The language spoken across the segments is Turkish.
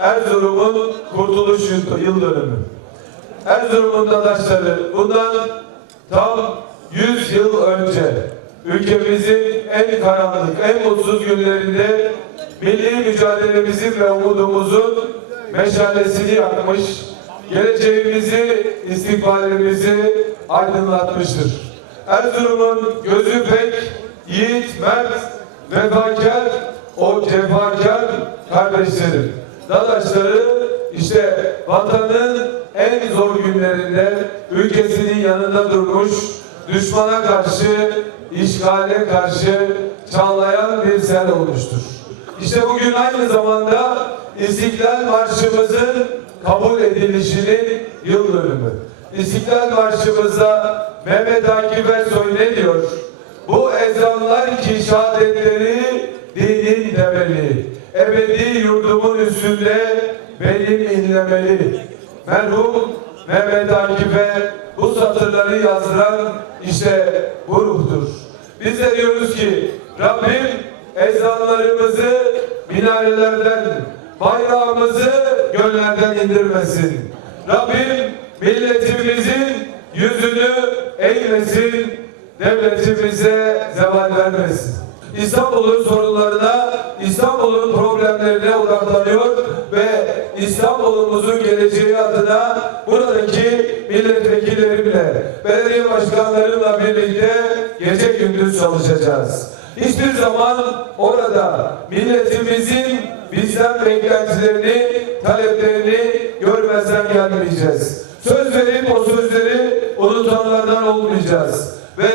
Erzurum'un kurtuluş yıl- dönümü. Erzurum'un dadaşları bundan tam 100 yıl önce ülkemizin en karanlık, en mutsuz günlerinde milli mücadelemizin ve umudumuzun meşalesini yakmış, geleceğimizi, istikbalimizi aydınlatmıştır. Erzurum'un gözü pek, yiğit, mert, vefakar, o cefakar kardeşlerim. Dadaşları işte vatanın en zor günlerinde ülkesinin yanında durmuş, düşmana karşı, işgale karşı çağlayan bir sel olmuştur. İşte bugün aynı zamanda İstiklal Marşımızın kabul edilişinin yıl dönümü. İstiklal Marşımızda Mehmet Akif Ersoy ne diyor? Bu ezanlar ki şehadetleri dinin temeli. Ebedi yurdumun üstünde benim inlemeli. Merhum Mehmet Akif'e bu satırları yazdıran işte bu ruhtur. Biz de diyoruz ki Rabbim ezanlarımızı minarelerden, bayrağımızı göllerden indirmesin. Rabbim milletimizin yüzünü eğmesin, devletimize zeval vermesin. İstanbul'un sorunlarına, İstanbul'un problemlerine odaklanıyor ve İstanbul'umuzun geleceği adına buradaki milletvekillerimle, belediye başkanlarımla birlikte gece gündüz çalışacağız. Hiçbir zaman orada milletimizin bizden beklentilerini, taleplerini görmezden gelmeyeceğiz. Söz verip o sözleri unutanlardan olmayacağız. Ve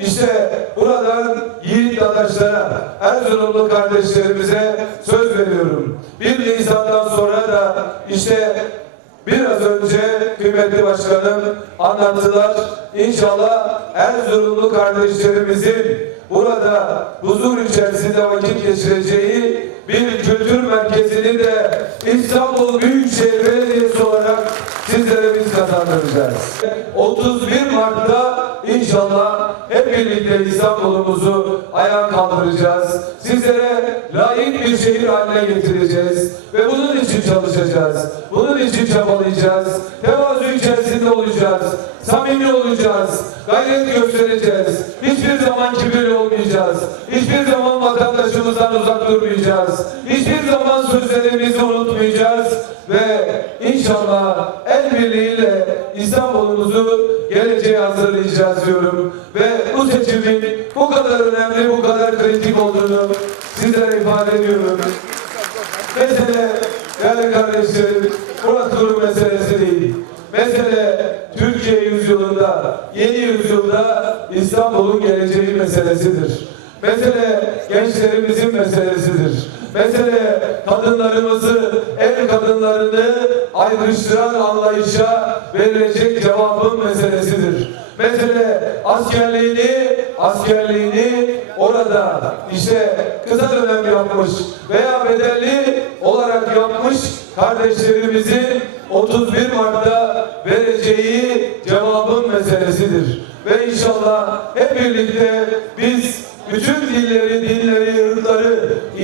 işte buradan yiğit arkadaşlara, Erzurumlu kardeşlerimize söz veriyorum. Bir Nisan'dan sonra da işte biraz önce kıymetli başkanım anlattılar. İnşallah Erzurumlu kardeşlerimizin burada huzur içerisinde vakit geçireceği bir kültür merkezini de İstanbul Büyükşehir Belediyesi kazandıracağız. 31 Mart'ta inşallah hep birlikte İstanbul'umuzu ayağa kaldıracağız. Sizlere layık bir şehir haline getireceğiz. Ve bunun için çalışacağız. Bunun için çabalayacağız. Tevazu içerisinde olacağız. Samimi olacağız. Gayret göstereceğiz. Hiçbir zaman kibirli olmayacağız. Hiçbir zaman vatandaşımızdan uzak durmayacağız. Hiçbir zaman sözlerimizi unutmayacağız. Ve inşallah el birliğiyle İstanbul'umuzu geleceğe hazırlayacağız diyorum. Ve bu seçimin bu kadar önemli, bu kadar kritik olduğunu sizlere ifade ediyorum. Mesele değerli kardeşlerim Murat Kurum meselesi değil. Mesele Türkiye yüzyılında, yeni yüzyılda İstanbul'un geleceği meselesidir. Mesele gençlerimizin meselesidir. Mesele kadınlarımızı, ev kadınlarını ayrıştıran anlayışa verilecek cevabın meselesidir. Mesele askerliğini, askerliğini orada işte kısa dönem yapmış veya bedelli olarak yapmış kardeşlerimizin 31 Mart'ta vereceği cevabın meselesidir. Ve inşallah hep birlikte biz bütün dilleri, dinleri,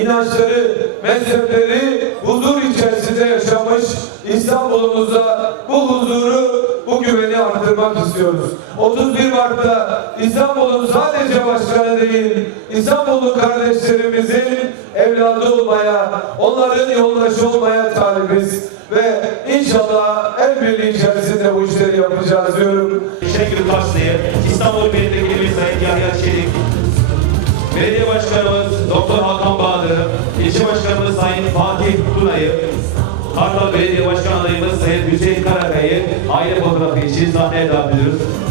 inançları, mezhepleri huzur içerisinde yaşamış İstanbul'umuzda bu huzuru, bu güveni arttırmak istiyoruz. 31 Mart'ta İstanbul'un sadece başkanı değil, İstanbullu kardeşlerimizin evladı olmaya, onların yoldaşı olmaya talibiz. Ve inşallah el birliği içerisinde bu işleri yapacağız diyorum. Şengül Karslı'yı, İstanbul Milletvekilimiz Sayın Yahya Çelik, Belediye Başkanımız Doktor Hakan Bahadır'ı, İlçe Başkanımız Sayın Fatih Tuna'yı, Kartal Belediye Başkan adayımız Sayın Hüseyin Karakay'ı aile fotoğrafı için sahneye davet